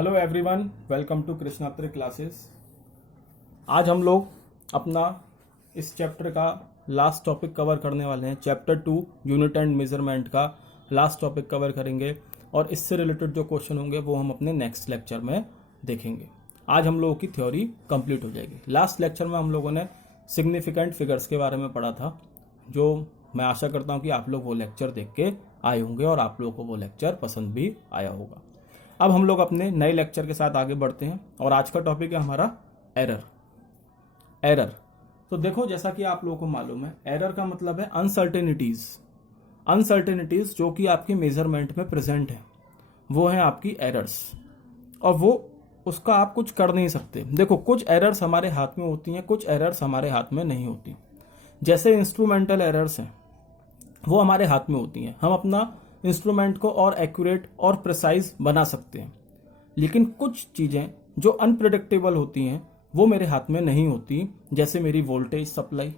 Hello everyone, welcome to कृष्णात्र classes. आज हम लोग अपना इस चैप्टर का लास्ट टॉपिक कवर करने वाले हैं। चैप्टर 2 यूनिट एंड मेजरमेंट का लास्ट टॉपिक कवर करेंगे और इससे रिलेटेड जो क्वेश्चन होंगे वो हम अपने नेक्स्ट लेक्चर में देखेंगे। आज हम लोगों की थ्योरी कंप्लीट हो जाएगी। लास्ट लेक्चर में हम लोगों ने सिग्निफिकेंट फिगर्स के बारे में पढ़ा था, जो मैं आशा करता हूँ कि आप लोग वो लेक्चर देख के आए होंगे और आप लोगों को वो लेक्चर पसंद भी आया होगा। अब हम लोग अपने नए लेक्चर के साथ आगे बढ़ते हैं और आज का टॉपिक है हमारा एरर। तो देखो, जैसा कि आप लोगों को मालूम है, एरर का मतलब है अनसर्टेनिटीज जो कि आपकी मेजरमेंट में प्रेजेंट है, वो है आपकी एरर्स, और वो उसका आप कुछ कर नहीं सकते। देखो, कुछ एरर्स हमारे हाथ में होती हैं, कुछ एरर्स हमारे हाथ में नहीं होती। जैसे इंस्ट्रूमेंटल एरर्स हैं, वो हमारे हाथ में होती हैं, हम अपना इंस्ट्रूमेंट को और एक्यूरेट और प्रिसाइज बना सकते हैं। लेकिन कुछ चीजें जो अनप्रेडिक्टेबल होती हैं वो मेरे हाथ में नहीं होती, जैसे मेरी वोल्टेज सप्लाई,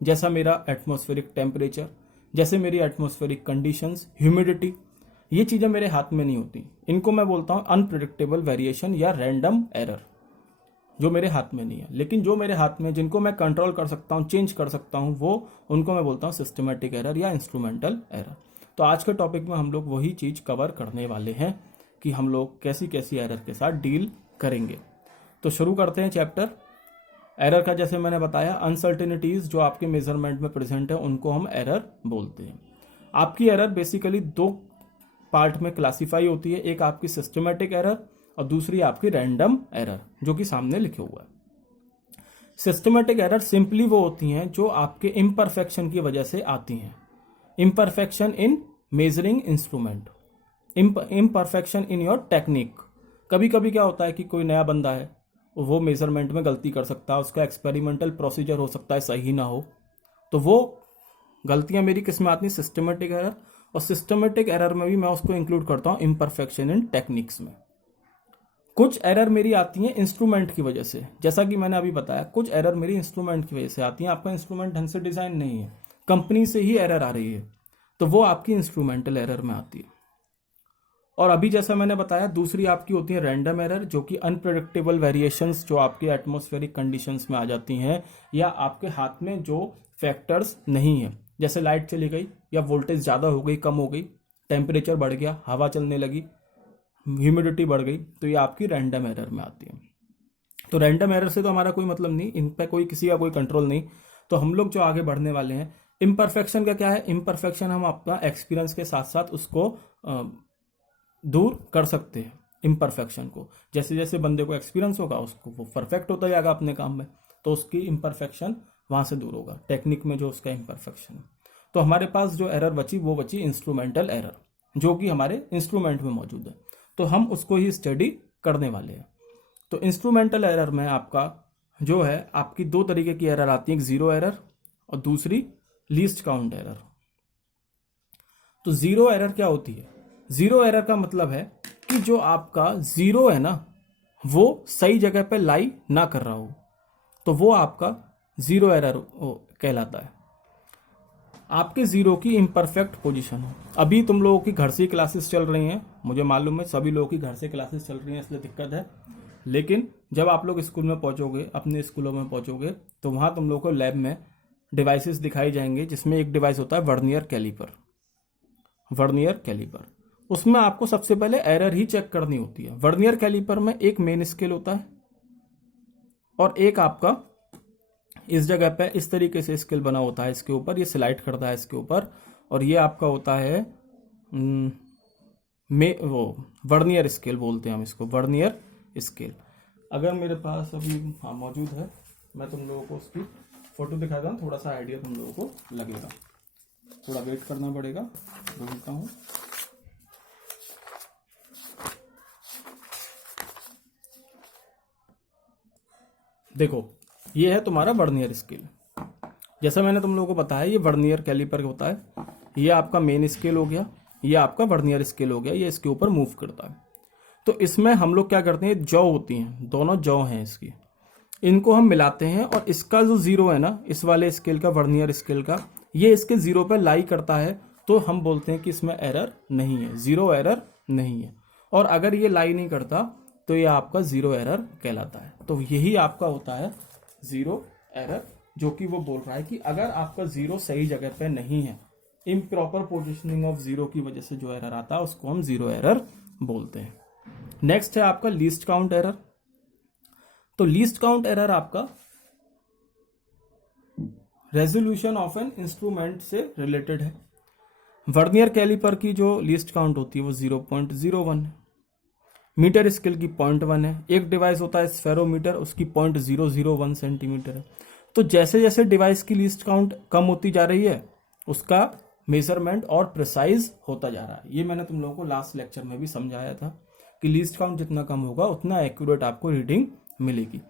जैसा मेरा एटमॉस्फेरिक टेम्परेचर, जैसे मेरी एटमॉस्फेरिक कंडीशंस, ह्यूमिडिटी। ये चीजें मेरे हाथ में नहीं होती। इनको मैं बोलता हूं अनप्रेडिक्टेबल वेरिएशन या रैंडम एरर, जो मेरे हाथ में नहीं है। लेकिन जो मेरे हाथ में, जिनको मैं कंट्रोल कर सकता हूं, चेंज कर सकता हूं, वो उनको मैं बोलता हूं सिस्टमेटिक एरर या इंस्ट्रूमेंटल एरर। तो आज के टॉपिक में हम लोग वही चीज कवर करने वाले हैं कि हम लोग कैसी कैसी एरर के साथ डील करेंगे। तो शुरू करते हैं चैप्टर। एरर का जैसे मैंने बताया, अनसर्टेनिटीज जो आपके मेजरमेंट में प्रेजेंट है उनको हम एरर बोलते हैं। आपकी एरर बेसिकली दो पार्ट में क्लासीफाई होती है, एक आपकी सिस्टमेटिक एरर और दूसरी आपकी रैंडम एरर, जो कि सामने लिखे हुआ है। सिस्टमेटिक एरर सिंपली वो होती हैं जो आपके इम्परफेक्शन की वजह से आती हैं। Imperfection in measuring instrument, imperfection in your technique. कभी कभी क्या होता है कि कोई नया बंदा है, वो मेजरमेंट में गलती कर सकता है, उसका एक्सपेरिमेंटल प्रोसीजर हो सकता है सही ना हो, तो वो गलतियां मेरी किस में आती हैं? Systematic error. और सिस्टमेटिक एरर में भी मैं उसको इंक्लूड करता हूं इम्परफेक्शन इन टेक्निक्स में। कुछ एरर मेरी आती हैं इंस्ट्रूमेंट की वजह से, जैसा कि मैंने अभी बताया, कुछ एरर मेरी इंस्ट्रूमेंट की वजह से आती हैं। आपका इंस्ट्रूमेंट ढंग से डिजाइन नहीं है, कंपनी से ही एरर आ रही है, तो वो आपकी इंस्ट्रूमेंटल एरर में आती है। और अभी जैसा मैंने बताया, दूसरी आपकी होती है रैंडम एरर, जो कि अनप्रेडिक्टेबल वेरिएशंस जो आपके एटमॉस्फेरिक कंडीशंस में आ जाती हैं, या आपके हाथ में जो फैक्टर्स नहीं है, जैसे लाइट चली गई या वोल्टेज ज़्यादा हो गई, कम हो गई, टेम्परेचर बढ़ गया, हवा चलने लगी, ह्यूमिडिटी बढ़ गई, तो ये आपकी रैंडम एरर में आती है। तो रैंडम एरर से तो हमारा कोई मतलब नहीं, इन पे कोई किसी का कोई कंट्रोल नहीं। तो हम लोग जो आगे बढ़ने वाले हैं, इम्परफेक्शन का क्या है? इम्परफेक्शन हम अपना एक्सपीरियंस के साथ साथ उसको दूर कर सकते हैं। इम्परफेक्शन को जैसे जैसे बंदे को एक्सपीरियंस होगा, उसको वो परफेक्ट होता जाएगा अपने काम में, तो उसकी इम्परफेक्शन वहां से दूर होगा, टेक्निक में जो उसका इम्परफेक्शन है। तो हमारे पास जो एरर बची, वो बची इंस्ट्रूमेंटल एरर, जो कि हमारे इंस्ट्रूमेंट में मौजूद है, तो हम उसको ही स्टडी करने वाले हैं। तो इंस्ट्रूमेंटल एरर में आपका जो है, आपकी दो तरीके की एरर आती है, एक जीरो एरर और दूसरी लीस्ट काउंट एरर। तो जीरो एरर क्या होती है? जीरो एरर का मतलब है कि जो आपका जीरो है ना, वो सही जगह पे लाई ना कर रहा हो, तो वो आपका जीरो एरर कहलाता है। आपके जीरो की इम्परफेक्ट पोजीशन हो। अभी तुम लोगों की घर से क्लासेस चल रही हैं, मुझे मालूम है सभी लोगों की घर से क्लासेस चल रही हैं, इसलिए दिक्कत है। लेकिन जब आप लोग स्कूल में पहुंचोगे, अपने स्कूलों में पहुंचोगे, तो वहां तुम लोगों को लैब में डिवाइसेस दिखाई जाएंगे, जिसमें एक डिवाइस होता है वर्नियर कैलिपर। उसमें आपको सबसे पहले एरर ही चेक करनी होती है। वर्नियर कैलिपर में एक मेन स्केल होता है और एक आपका इस जगह पे इस तरीके से स्केल बना होता है, इसके ऊपर ये स्लाइड करता है इसके ऊपर, और ये आपका होता है वो वर्नियर स्केल बोलते हैं हम इसको, वर्नियर स्केल। अगर मेरे पास अभी मौजूद है, मैं तुम लोगों को उसकी फोटो दिखाता हूँ, थोड़ा सा आइडिया तुम लोगों को लगेगा। थोड़ा वेट करना पड़ेगा, ढूंढता हूँ। देखो, ये है तुम्हारा वर्नियर स्केल। जैसा मैंने तुम लोगों को बताया, ये वर्नियर कैलिपर होता है। ये आपका मेन स्केल हो गया, ये आपका वर्नियर स्केल हो गया, ये इसके ऊपर मूव करता है। तो इसमें हम लोग क्या करते हैं, जौ होती हैं, दोनों जौ हैं इसकी, इनको हम मिलाते हैं, और इसका जो जीरो है ना, इस वाले स्केल का, वर्नियर स्केल का, ये इसके जीरो पर लाई करता है, तो हम बोलते हैं कि इसमें एरर नहीं है, जीरो एरर नहीं है। और अगर ये लाई नहीं करता, तो ये आपका जीरो एरर कहलाता है। तो यही आपका होता है जीरो एरर, जो कि वो बोल रहा है कि अगर आपका जीरो सही जगह पे नहीं है, इम्प्रॉपर पोजिशनिंग ऑफ जीरो की वजह से जो एरर आता है उसको हम जीरो एरर बोलते हैं। नेक्स्ट है आपका लीस्ट काउंट एरर। तो लीस्ट काउंट एरर आपका रेजोल्यूशन ऑफ एन इंस्ट्रूमेंट से रिलेटेड है। वर्नियर कैलिपर की जो लीस्ट काउंट होती है वो 0.01 है। मीटर स्केल की 0.1 है। एक डिवाइस होता है स्फेरोमीटर, उसकी 0.001 सेंटीमीटर है। तो जैसे जैसे डिवाइस की लीस्ट काउंट कम होती जा रही है, उसका मेजरमेंट और प्रिसाइज होता जा रहा है। ये मैंने तुम लोगों को लास्ट लेक्चर में भी समझाया था कि लीस्ट काउंट जितना कम होगा उतना एक्यूरेट आपको रीडिंग मिलेगी।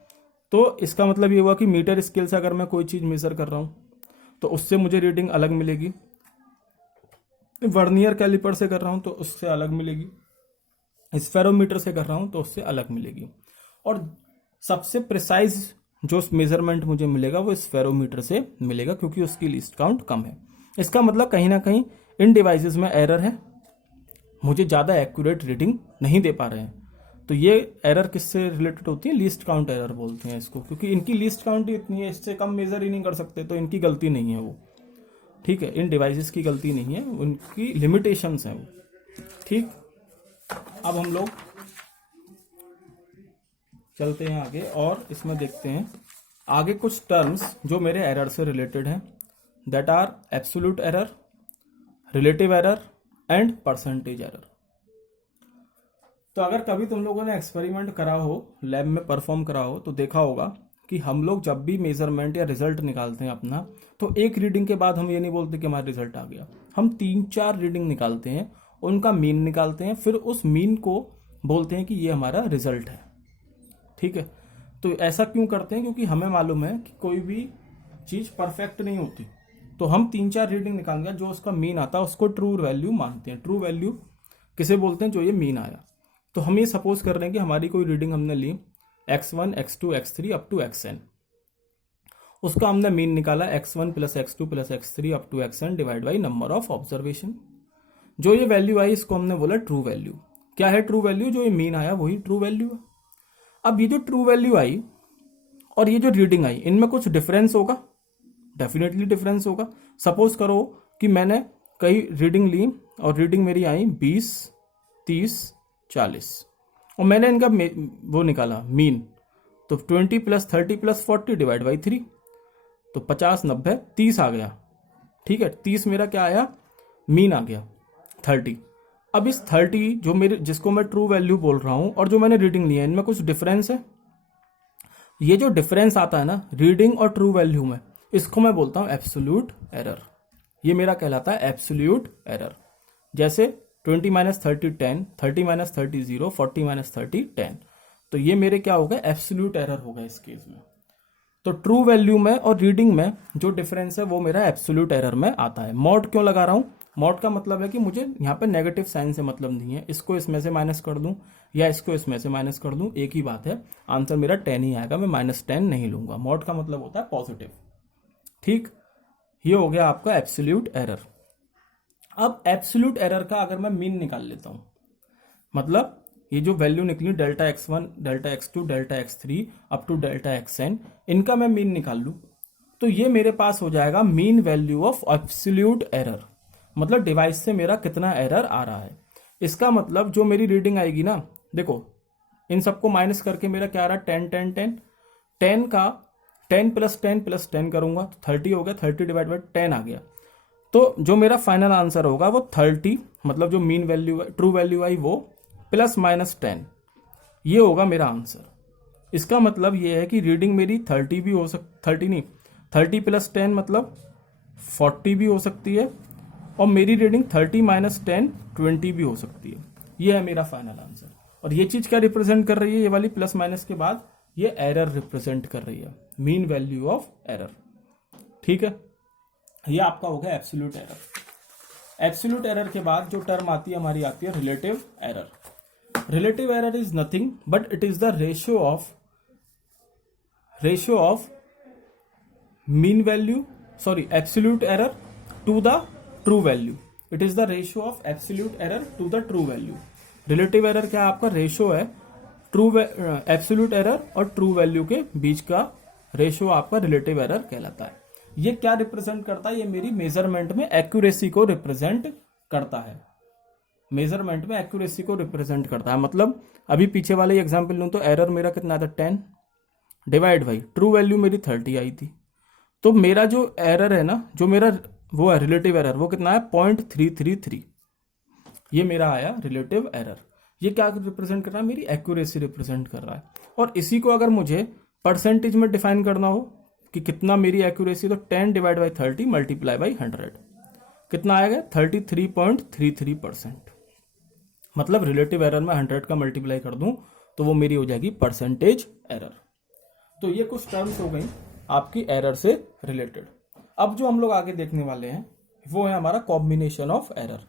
तो इसका मतलब ये हुआ कि मीटर स्केल से अगर मैं कोई चीज मेजर कर रहा हूं तो उससे मुझे रीडिंग अलग मिलेगी। वर्नियर कैलिपर से कर रहा हूं तो उससे अलग मिलेगी। स्फेरोमीटर से कर रहा हूं तो उससे अलग मिलेगी। और सबसे प्रिसाइज जो मेजरमेंट मुझे मिलेगा वो स्फेरोमीटर से मिलेगा, क्योंकि उसकी लीस्ट काउंट कम है। इसका मतलब कहीं ना कहीं इन डिवाइसेस में एरर है, मुझे ज्यादा एक्यूरेट रीडिंग नहीं दे पा रहे हैं। तो ये एरर किससे रिलेटेड होती है? लीस्ट काउंट एरर बोलते हैं इसको, क्योंकि इनकी लीस्ट काउंट ही इतनी है, इससे कम मेजर ही नहीं कर सकते, तो इनकी गलती नहीं है वो। ठीक है, इन डिवाइसेस की गलती नहीं है, उनकी लिमिटेशंस हैं वो। ठीक, अब हम लोग चलते हैं आगे और इसमें देखते हैं आगे कुछ टर्म्स जो मेरे एरर से रिलेटेड हैं, that are absolute error, relative error and percentage error. तो अगर कभी तुम लोगों ने एक्सपेरिमेंट करा हो, लैब में परफॉर्म करा हो, तो देखा होगा कि हम लोग जब भी मेजरमेंट या रिजल्ट निकालते हैं अपना, तो एक रीडिंग के बाद हम ये नहीं बोलते कि हमारा रिजल्ट आ गया। हम 3-4 रीडिंग निकालते हैं, उनका मीन निकालते हैं, फिर उस मीन को बोलते हैं कि ये हमारा रिजल्ट है। ठीक है, तो ऐसा क्यों करते हैं? क्योंकि हमें मालूम है कि कोई भी चीज परफेक्ट नहीं होती, तो हम 3-4 रीडिंग निकालेंगे, जो उसका मीन आता है उसको ट्रू वैल्यू मानते हैं। ट्रू वैल्यू किसे बोलते हैं? जो ये मीन आया। तो हम ये सपोज कर रहे हैं कि हमारी कोई रीडिंग हमने ली x1, x2, x3 up to xn, उसका हमने मीन निकाला x1 plus x2 plus x3 up to xn divide by number of observation. जो ये वैल्यू आई इसको हमने बोला ट्रू वैल्यू। क्या है ट्रू वैल्यू? जो ये मीन आया वही ट्रू वैल्यू है। अब ये जो ट्रू वैल्यू आई और ये जो रीडिंग आई, इनमें कुछ डिफरेंस होगा, डेफिनेटली डिफरेंस होगा। सपोज करो कि मैंने कई रीडिंग ली और रीडिंग मेरी आई 20, 30, 40 और मैंने इनका वो निकाला मीन, तो 20 प्लस 30 प्लस 40 डिवाइड बाई 3, तो 50, 90, 30 आ गया। ठीक है, 30 मेरा क्या आया? मीन आ गया 30। अब इस 30 जो मेरे जिसको मैं ट्रू वैल्यू बोल रहा हूं और जो मैंने रीडिंग ली है, इनमें कुछ डिफरेंस है। ये जो डिफरेंस आता है ना रीडिंग और ट्रू वैल्यू में, इसको मैं बोलता हूं एब्सोल्यूट एरर। ये मेरा कहलाता है एब्सोल्यूट एरर। जैसे 20 माइनस 30 10, 30 माइनस 30 0, 40 माइनस 30 10। तो ये मेरे क्या हो गए? एब्सोल्यूट एरर हो गए इस केस में। तो ट्रू वैल्यू में और रीडिंग में जो डिफरेंस है वो मेरा एब्सोल्यूट एरर में आता है। मॉड क्यों लगा रहा हूं? मॉड का मतलब है कि मुझे यहाँ पे नेगेटिव साइन से मतलब नहीं है, इसको इसमें से माइनस कर दूं या इसको इसमें से माइनस कर दूं, एक ही बात है, आंसर मेरा 10 ही आएगा, मैं -10 नहीं लूंगा। मॉड का मतलब होता है पॉजिटिव। ठीक, ये हो गया आपका एब्सोल्यूट एरर। अब एब्सोल्यूट एरर का अगर मैं मीन निकाल लेता हूं, मतलब ये जो वैल्यू निकली delta x1, delta x2, delta x3 up to delta xn, इनका मैं मीन निकाल लूं, तो ये मेरे पास हो जाएगा mean value of absolute error. मतलब डिवाइस से मेरा कितना एरर आ रहा है। इसका मतलब जो मेरी रीडिंग आएगी ना, देखो इन सबको माइनस करके मेरा क्या आ रहा है? 10 10 10 10 का 10 प्लस 10 प्लस 10 करूंगा तो 30 हो गया, 30 डिवाइड बाई 10 आ गया। तो जो मेरा फाइनल आंसर होगा वो 30, मतलब जो मीन वैल्यू ट्रू वैल्यू आई वो प्लस माइनस 10, ये होगा मेरा आंसर। इसका मतलब ये है कि रीडिंग मेरी 30 भी हो 30 नहीं, 30 प्लस 10 मतलब 40 भी हो सकती है, और मेरी रीडिंग 30 माइनस 10 20 भी हो सकती है। ये है मेरा फाइनल आंसर। और ये चीज क्या रिप्रेजेंट कर रही है? ये वाली प्लस माइनस के बाद ये एरर रिप्रेजेंट कर रही है, मीन वैल्यू ऑफ एरर। ठीक है, ये आपका हो गया एब्सोल्यूट एरर। एब्सोल्यूट एरर के बाद जो टर्म आती है हमारी आती है relative error. Relative error is nothing but it is the ratio of mean value, sorry absolute error to the true value. It is the ratio of absolute error to the true value. Relative error क्या है? आपका ratio है absolute error और true value के बीच का ratio आपका relative error कहलाता है। ये क्या रिप्रेजेंट करता है? ये मेरी मेजरमेंट में एक्यूरेसी को रिप्रेजेंट करता है। मेजरमेंट में एक्यूरेसी को रिप्रेजेंट करता है। मतलब अभी पीछे वाले एग्जांपल लूं तो एरर मेरा कितना था 10 डिवाइड बाई ट्रू वैल्यू मेरी 30 आई थी। तो मेरा जो एरर है ना, जो मेरा वो है रिलेटिव एरर, वो कितना है 0.333। ये मेरा आया रिलेटिव एरर। ये क्या रिप्रेजेंट कर रहा है? मेरी एक्यूरेसी रिप्रेजेंट कर रहा है। और इसी को अगर मुझे परसेंटेज में डिफाइन करना हो कि कितना मेरी एक्यूरेसी, तो 10 डिवाइड बाई 30 मल्टीप्लाई बाई 100 कितना आएगा? 33.33%। मतलब रिलेटिव एरर में 100 का मल्टीप्लाई कर दूं तो वो मेरी हो जाएगी परसेंटेज एरर। तो ये कुछ टर्म्स हो गई आपकी एरर से रिलेटेड। अब जो हम लोग आगे देखने वाले हैं वो है हमारा कॉम्बिनेशन ऑफ एरर।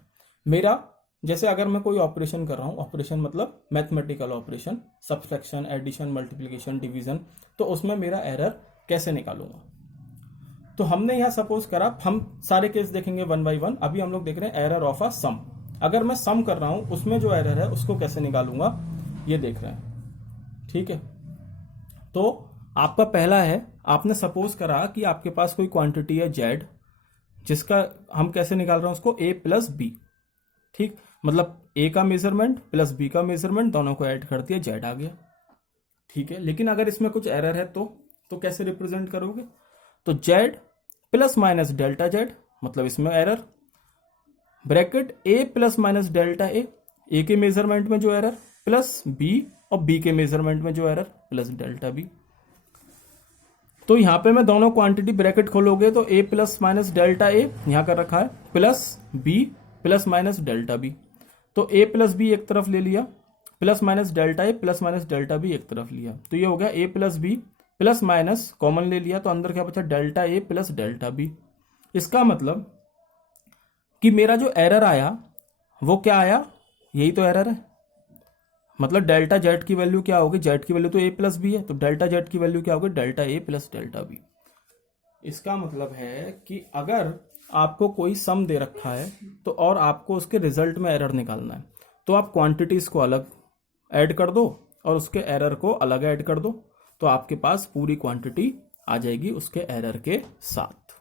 मेरा जैसे अगर मैं कोई ऑपरेशन कर रहा हूं, ऑपरेशन मतलब mathematical operation, subtraction, addition, multiplication, division, तो उसमें मेरा एरर कैसे निकालूंगा? तो हमने यहां सपोज करा, हम सारे केस देखेंगे वन बाई वन। अभी हम लोग देख रहे हैं एरर ऑफ अ सम। अगर मैं सम कर रहा हूं उसमें जो एरर है उसको कैसे निकालूंगा ये देख रहे हैं। ठीक है, तो आपका पहला है, आपने सपोज करा कि आपके पास कोई क्वांटिटी है जेड, जिसका हम कैसे निकाल रहे हैं उसको ए प्लस बी। ठीक, मतलब ए का मेजरमेंट प्लस बी का मेजरमेंट दोनों को ऐड कर दिया, जेड आ गया। ठीक है, लेकिन अगर इसमें कुछ एरर है तो कैसे रिप्रेजेंट करोगे? तो Z plus minus delta Z, मतलब इसमें एरर, ब्रैकेट ए प्लस माइनस डेल्टा ए के मेजरमेंट में जो एरर, प्लस बी और बी के मेजरमेंट में जो एरर, प्लस डेल्टा बी। तो यहां पे मैं दोनों क्वांटिटी ब्रैकेट खोलोगे तो A plus minus delta A यहां कर रखा है, plus B plus minus delta B. तो ए प्लस बी एक तरफ ले लिया, plus minus delta A plus minus delta B एक तरफ लिया, तो ये हो गया A plus B plus minus common ले लिया, तो अंदर क्या बचा? Delta A plus delta B. इसका मतलब कि मेरा जो एरर आया वो क्या आया? यही तो एरर है। मतलब डेल्टा जेड की वैल्यू क्या होगी? जेड की वैल्यू तो ए प्लस बी है, तो डेल्टा जेड की वैल्यू क्या होगी? Delta A plus delta B. इसका मतलब है कि अगर आपको कोई सम दे रखा है तो और आपको उसके रिजल्ट में एरर निकालना है, तो आप क्वांटिटीज को अलग ऐड कर दो और उसके एरर को अलग ऐड कर दो, तो आपके पास पूरी क्वांटिटी आ जाएगी उसके एरर के साथ।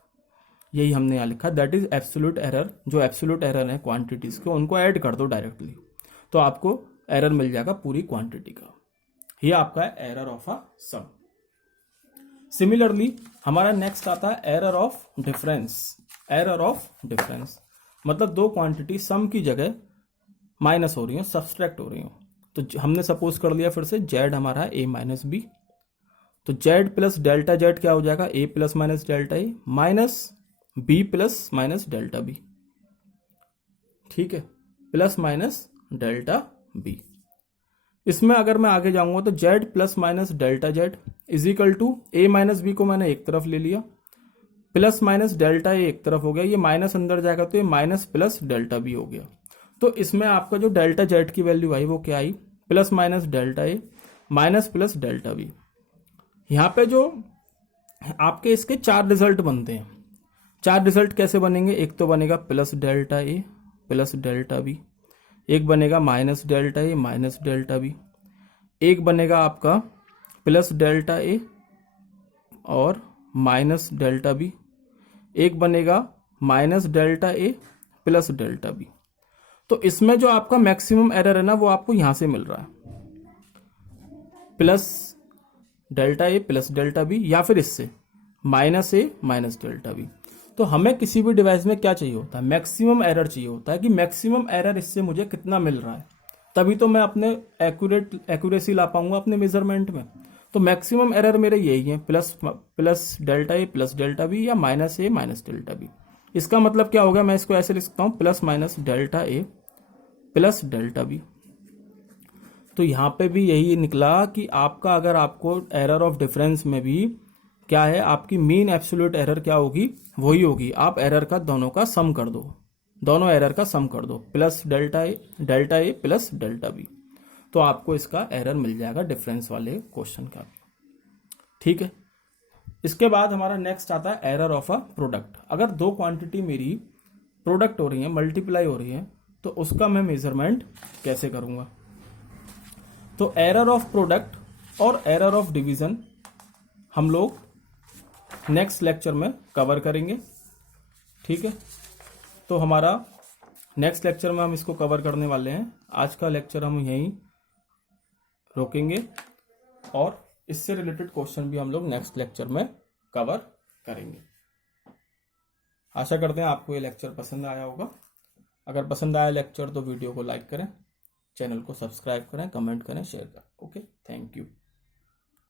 यही हमने यहाँ लिखा, दैट इज एब्सोल्यूट एरर। जो एब्सोल्यूट एरर है क्वांटिटीज के, उनको ऐड कर दो डायरेक्टली, तो आपको एरर मिल जाएगा पूरी क्वांटिटी का। ये आपका है error of a sum. Similarly हमारा नेक्स्ट आता है error of difference. Error of difference मतलब दो क्वांटिटी सम की जगह माइनस हो रही हो, सब्सट्रैक्ट हो रही हो। तो हमने सपोज कर लिया फिर से जेड हमारा है ए माइनस बी, तो जेड प्लस डेल्टा जेड क्या हो जाएगा? A plus minus delta A minus B plus minus delta B. ठीक है, प्लस माइनस डेल्टा बी। इसमें अगर मैं आगे जाऊंगा तो Z plus minus delta z is equal to a minus b को मैंने एक तरफ ले लिया, प्लस माइनस डेल्टा ए एक तरफ हो गया, ये माइनस अंदर जाएगा तो ये माइनस प्लस डेल्टा बी हो गया। तो इसमें आपका जो डेल्टा जेड की वैल्यू आई वो क्या आई? Plus minus delta A minus plus delta B. यहाँ पे जो आपके इसके चार रिजल्ट बनते हैं। चार रिजल्ट कैसे बनेंगे? एक तो बनेगा plus delta A plus delta B, एक बनेगा minus delta A minus delta B, एक बनेगा आपका प्लस डेल्टा ए और माइनस डेल्टा बी, एक बनेगा minus delta A plus delta B. तो इसमें जो आपका मैक्सिमम एरर है ना वो आपको यहां से मिल रहा है, plus delta A plus delta B, या फिर इससे माइनस ए माइनस डेल्टा बी। तो हमें किसी भी डिवाइस में क्या चाहिए होता है? मैक्सिमम एरर चाहिए होता है कि मैक्सिमम एरर इससे मुझे कितना मिल रहा है, तभी तो मैं अपने एक्यूरेसी ला पाऊंगा अपने मेजरमेंट में। तो मैक्सिमम एरर मेरे यही है, plus delta A plus delta B या माइनस ए माइनस डेल्टा बी। इसका मतलब क्या होगा? मैं इसको ऐसे लिख सकता हूँ, plus minus delta A plus delta B. तो यहां पे भी यही निकला कि आपका अगर आपको एरर ऑफ डिफरेंस में भी क्या है, आपकी मीन एब्सोल्यूट एरर क्या होगी? वही होगी। आप एरर का दोनों का सम कर दो, दोनों एरर का सम कर दो, plus delta A plus delta B, तो आपको इसका एरर मिल जाएगा डिफरेंस वाले क्वेश्चन का। ठीक है, इसके बाद हमारा नेक्स्ट आता है एरर ऑफ अ प्रोडक्ट। अगर दो क्वांटिटी मेरी प्रोडक्ट हो रही है, मल्टीप्लाई हो रही है, तो उसका मैं मेजरमेंट कैसे करूंगा? तो एरर ऑफ प्रोडक्ट और एरर ऑफ डिवीजन हम लोग नेक्स्ट लेक्चर में कवर करेंगे, ठीक है। तो हमारा नेक्स्ट लेक्चर में हम इसको कवर करने वाले हैं। आज का लेक्चर हम यहीं रोकेंगे और इससे रिलेटेड क्वेश्चन भी हम लोग नेक्स्ट लेक्चर में कवर करेंगे। आशा करते हैं आपको ये लेक्चर पसंद आया होगा। अगर पसंद आया लेक्चर तो वीडियो को लाइक करें, चैनल को सब्सक्राइब करें, कमेंट करें, शेयर करें। Okay, thank you.